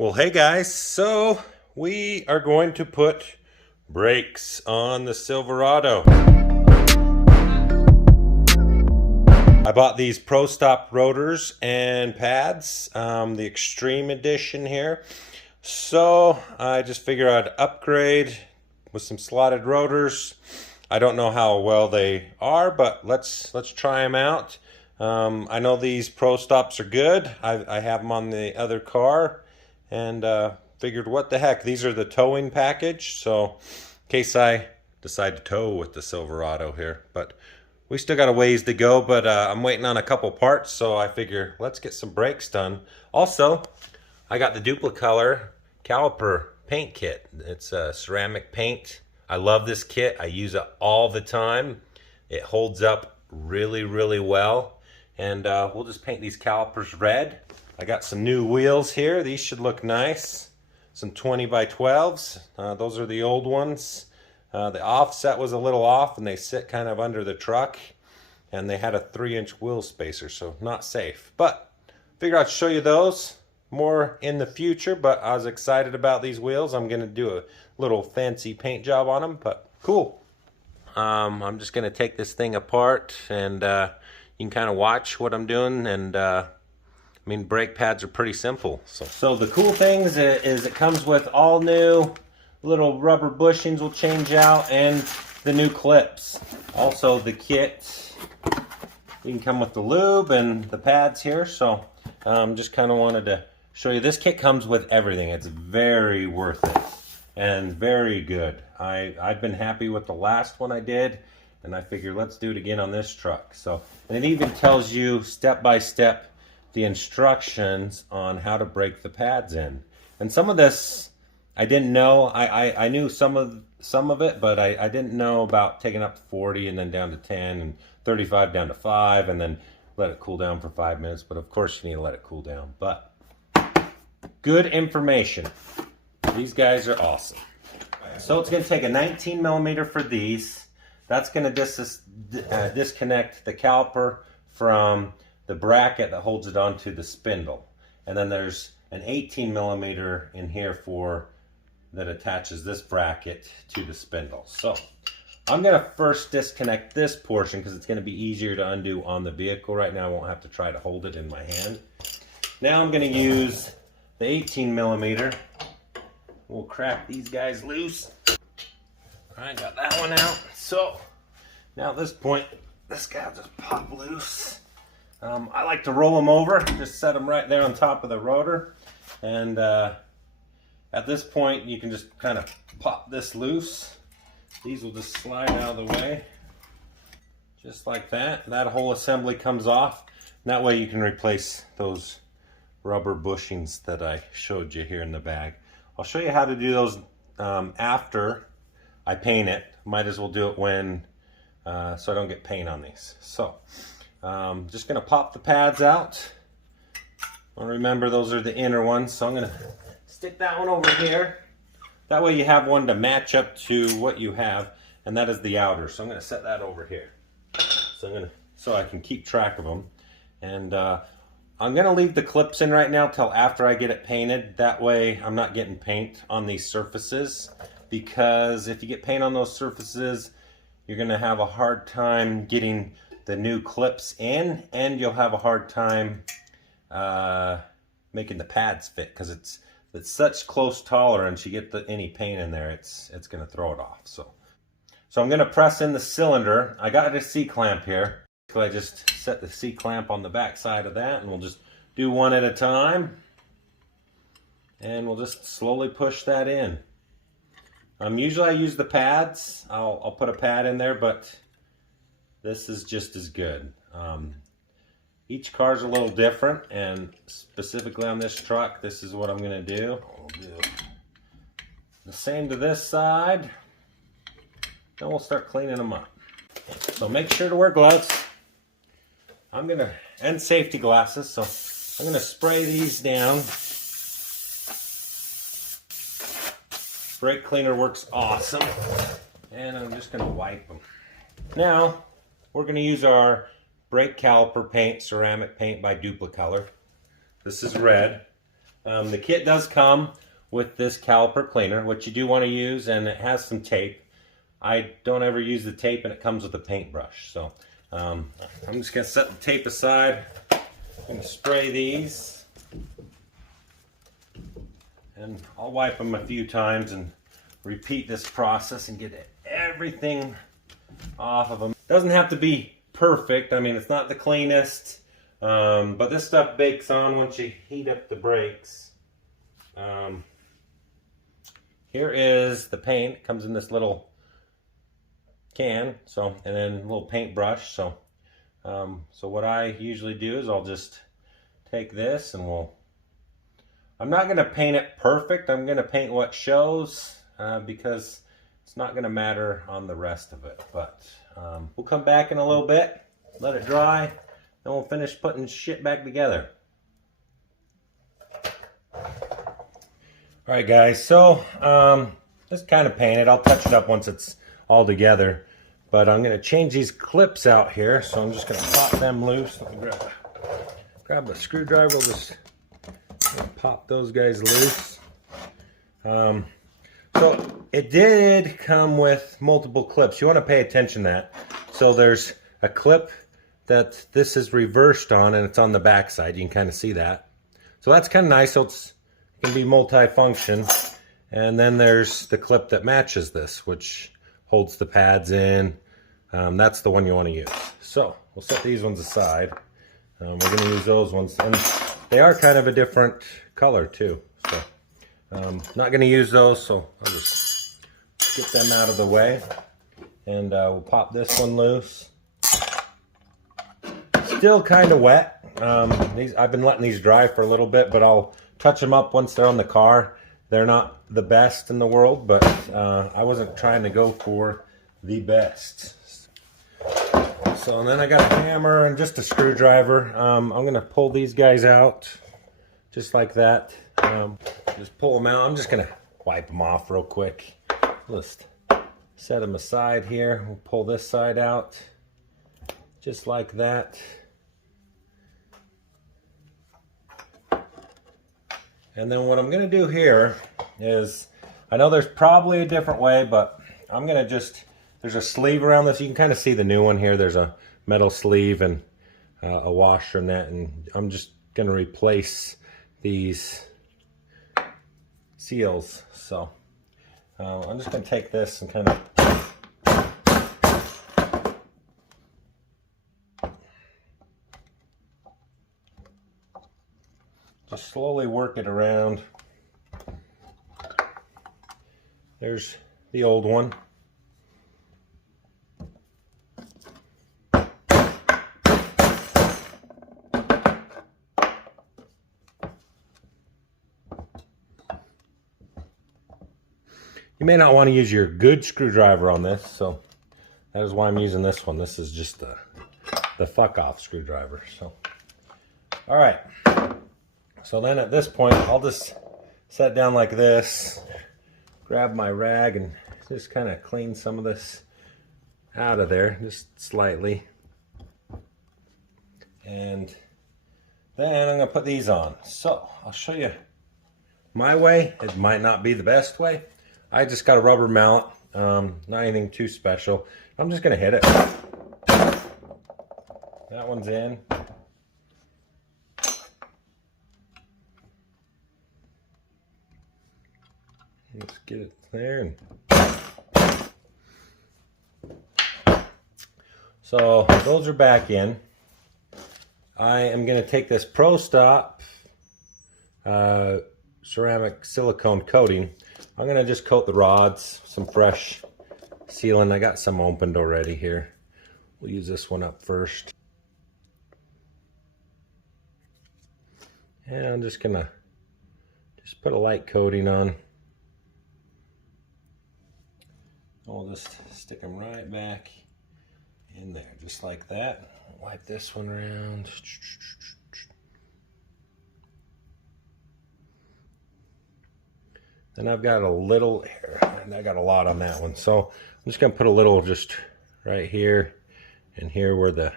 Well, hey guys, so we are going to put brakes on the Silverado. I bought these Pro Stop rotors and pads, the Extreme Edition here. So I just figured I'd upgrade with some slotted rotors. I don't know how well they are, but let's try them out. I know these Pro Stops are good. I have them on the other car. And figured, what the heck, these are the towing package, so in case I decide to tow with the Silverado here. But we still got a ways to go, but I'm waiting on a couple parts, so I figure let's get some brakes done. Also, I got the Duplicolor Caliper Paint Kit. It's a ceramic paint. I love this kit. I use it all the time. It holds up really, really well. And we'll just paint these calipers red. I got some new wheels here. These should look nice. Some 20 by 12s. Those are the old ones. The offset was a little off and they sit kind of under the truck. And they had a 3-inch wheel spacer, so not safe. But figure I'd show you those more in the future. But I was excited about these wheels. I'm going to do a little fancy paint job on them, but cool. I'm just going to take this thing apart and you can kind of watch what I'm doing. And I mean, brake pads are pretty simple. So the cool thing is it comes with all new little rubber bushings will change out and the new clips. Also the kit, you can come with the lube and the pads here. So just kind of wanted to show you. This kit comes with everything. It's very worth it and very good. I've been happy with the last one I did, and I figured let's do it again on this truck. So, and it even tells you step by step the instructions on how to break the pads in. And some of this I didn't know. I knew some of it, but I didn't know about taking up to 40 and then down to 10 and 35 down to 5 and then let it cool down for 5 minutes. But of course you need to let it cool down. But good information. These guys are awesome. So it's going to take a 19 millimeter for these. That's going to disconnect the caliper from the bracket that holds it onto the spindle. And then there's an 18 millimeter in here that attaches this bracket to the spindle. So I'm going to first disconnect this portion because it's going to be easier to undo on the vehicle. Right now I won't have to try to hold it in my hand. Now I'm going to use the 18 millimeter. We'll crack these guys loose. All right, got that one out. So now at this point, this guy will just pop loose. I like to roll them over, just set them right there on top of the rotor. And at this point, you can just kind of pop this loose. These will just slide out of the way, just like that. That whole assembly comes off. And that way you can replace those rubber bushings that I showed you here in the bag. I'll show you how to do those after I paint it. Might as well do it when, so I don't get paint on these. So. Just going to pop the pads out. Well, remember, those are the inner ones, so I'm going to stick that one over here. That way you have one to match up to what you have, and that is the outer. So I'm going to set that over here. So I can keep track of them. And I'm going to leave the clips in right now till after I get it painted. That way I'm not getting paint on these surfaces, because if you get paint on those surfaces, you're going to have a hard time getting the new clips in, and you'll have a hard time making the pads fit, because it's such close tolerance. You get any paint in there, it's going to throw it off. So I'm going to press in the cylinder. I got a C-clamp here. So I just set the C-clamp on the back side of that, and we'll just do one at a time, and we'll just slowly push that in. Usually I use the pads. I'll put a pad in there, but this is just as good. Each car's a little different, and specifically on this truck, this is what I'm going to do. I'll do the same to this side. Then we'll start cleaning them up. So make sure to wear gloves. And safety glasses. So I'm going to spray these down. Brake cleaner works awesome. And I'm just going to wipe them. Now, we're going to use our brake caliper paint, ceramic paint by Duplicolor. This is red. The kit does come with this caliper cleaner, which you do want to use, and it has some tape. I don't ever use the tape, and it comes with a paintbrush. So I'm just going to set the tape aside. I'm going to spray these, and I'll wipe them a few times and repeat this process and get everything off of them. Doesn't have to be perfect. I mean, it's not the cleanest, but this stuff bakes on once you heat up the brakes. Here is the paint. It comes in this little can, and then a little paintbrush. So what I usually do is I'll just take this and I'm not going to paint it perfect. I'm going to paint what shows because it's not going to matter on the rest of it. But we'll come back in a little bit, let it dry, then we'll finish putting shit back together. Alright guys, so it's kind of painted. I'll touch it up once it's all together. But I'm going to change these clips out here, so I'm just going to pop them loose. Let me grab a screwdriver. We'll just pop those guys loose. So it did come with multiple clips. You want to pay attention to that. So there's a clip that this is reversed on, and it's on the back side. You can kind of see that. So that's kind of nice. So it can be multi-function. And then there's the clip that matches this, which holds the pads in. That's the one you want to use. So we'll set these ones aside. We're going to use those ones, and they are kind of a different color too. So not going to use those, so I'll just get them out of the way, and we'll pop this one loose. Still kind of wet. I've been letting these dry for a little bit, but I'll touch them up once they're on the car. They're not the best in the world, but I wasn't trying to go for the best. So then I got a hammer and just a screwdriver. I'm going to pull these guys out just like that. Just pull them out. I'm just going to wipe them off real quick. Just set them aside here. We'll pull this side out just like that. And then what I'm going to do here is, I know there's probably a different way, but I'm going to there's a sleeve around this. You can kind of see the new one here. There's a metal sleeve and a washer in that, and I'm just going to replace these seals. So I'm just going to take this and kind of just slowly work it around. There's the old one. You may not want to use your good screwdriver on this, so that is why I'm using this one. This is just the fuck off screwdriver. So, all right. So then at this point, I'll just set down like this, grab my rag, and just kind of clean some of this out of there, just slightly. And then I'm going to put these on. So I'll show you my way. It might not be the best way. I just got a rubber mallet, not anything too special. I'm just going to hit it. That one's in. Let's get it there. So those are back in. I am going to take this Pro Stop ceramic silicone coating. I'm going to just coat the rods, some fresh sealant. I got some opened already here. We'll use this one up first. And I'm just going to put a light coating on. We'll just stick them right back in there, just like that. Wipe this one around. And I've got a little here, and I got a lot on that one. So I'm just going to put a little just right here and here where the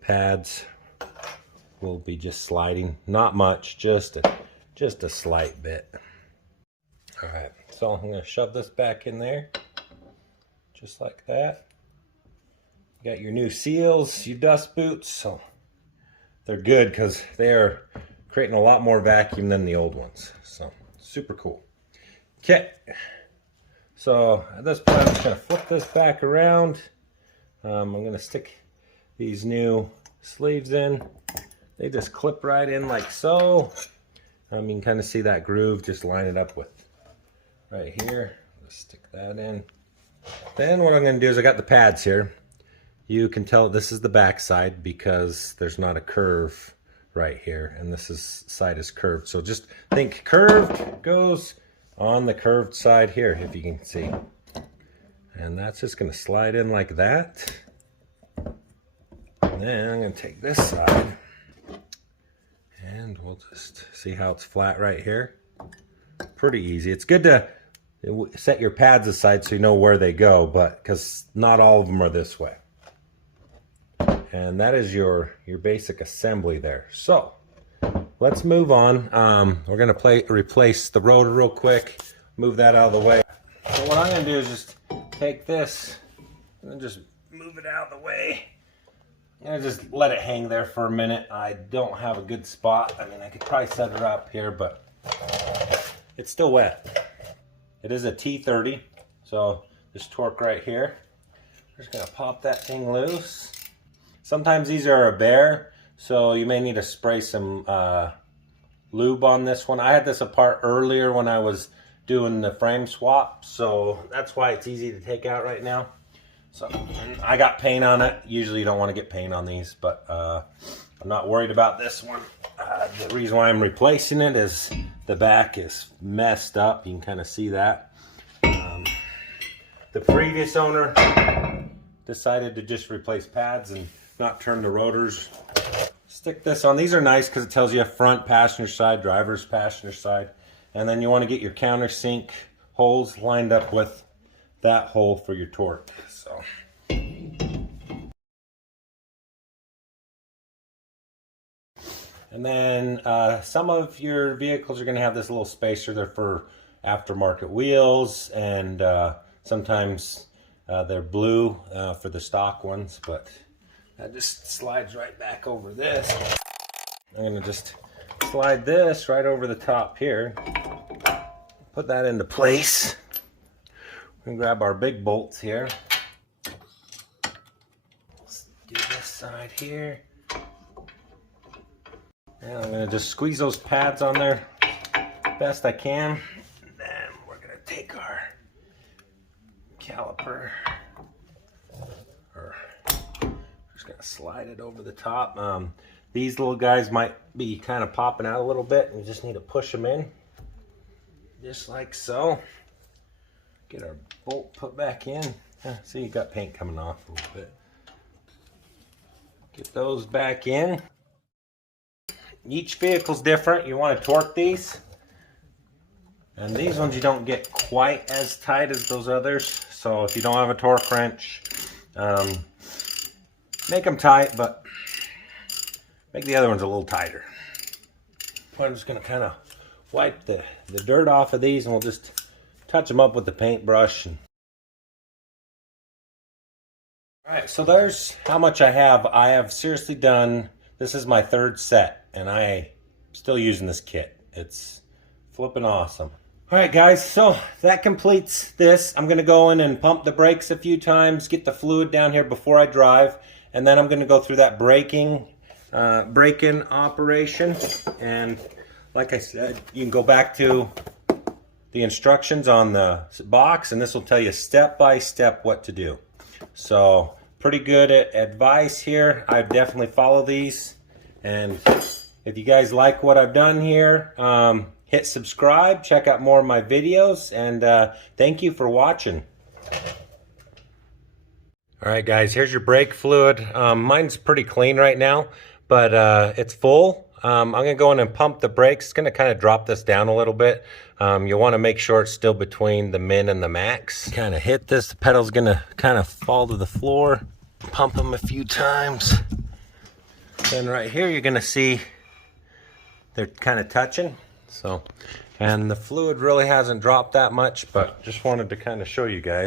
pads will be just sliding. Not much, just just a slight bit. All right, so I'm gonna shove this back in there, just like that. You got your new seals, your dust boots, so they're good because they are creating a lot more vacuum than the old ones. So super cool. Okay, so at this point I'm just gonna flip this back around. I'm gonna stick these new sleeves in. They just clip right in like so. You can kind of see that groove, just line it up with right here. Let's stick that in. Then what I'm gonna do is I got the pads here. You can tell this is the back side because there's not a curve right here, and side is curved. So just think curved goes on the curved side here, if you can see. And that's just gonna slide in like that. And then I'm gonna take this side and we'll just see how it's flat right here. Pretty easy. It's good to set your pads aside so you know where they go, but because not all of them are this way. And that is your basic assembly there. So let's move on. We're gonna replace the rotor real quick, move that out of the way. So what I'm gonna do is just take this and just move it out of the way. I'm gonna just let it hang there for a minute. I don't have a good spot. I mean, I could probably set it up here, but it's still wet. It is a T30, so this torque right here. We're just gonna pop that thing loose. Sometimes these are a bear, so you may need to spray some lube on this one. I had this apart earlier when I was doing the frame swap, so that's why it's easy to take out right now. So I got paint on it. Usually you don't want to get paint on these, but I'm not worried about this one. The reason why I'm replacing it is the back is messed up. You can kind of see that. The previous owner decided to just replace pads and not turn the rotors. Stick this on. These are nice because it tells you front passenger side, driver's passenger side. And then you want to get your countersink holes lined up with that hole for your torque. So and then some of your vehicles are going to have this little spacer there for aftermarket wheels, and sometimes they're blue for the stock ones, but that just slides right back over this. I'm going to just slide this right over the top here, put that into place. We can grab our big bolts here. Let's do this side here. And I'm going to just squeeze those pads on there best I can. And then we're going to take our caliper. Just going to slide it over the top. These little guys might be kind of popping out a little bit. We just need to push them in. Just like so. Get our bolt put back in. See, you got paint coming off a little bit. Get those back in. Each vehicle's different. You want to torque these. And these ones you don't get quite as tight as those others. So if you don't have a torque wrench, make them tight, but make the other ones a little tighter. I'm just going to kind of wipe the dirt off of these, and we'll just touch them up with the paintbrush. Alright, so there's how much I have. I have seriously done, this is my third set, and I'm still using this kit. It's flipping awesome. Alright guys, so that completes this. I'm going to go in and pump the brakes a few times, get the fluid down here before I drive, and then I'm going to go through that break-in operation. And like I said, you can go back to the instructions on the box, and this will tell you step by step what to do. So pretty good advice here. I definitely follow these, and if you guys like what I've done here, hit subscribe, check out more of my videos, and thank you for watching. Alright guys, here's your brake fluid. Mine's pretty clean right now, but it's full. I'm going to go in and pump the brakes. It's going to kind of drop this down a little bit. You want to make sure it's still between the min and the max. Kind of hit this. The pedal's going to kind of fall to the floor. Pump them a few times. Then right here you're going to see they're kind of touching. So, and the fluid really hasn't dropped that much, but just wanted to kind of show you guys.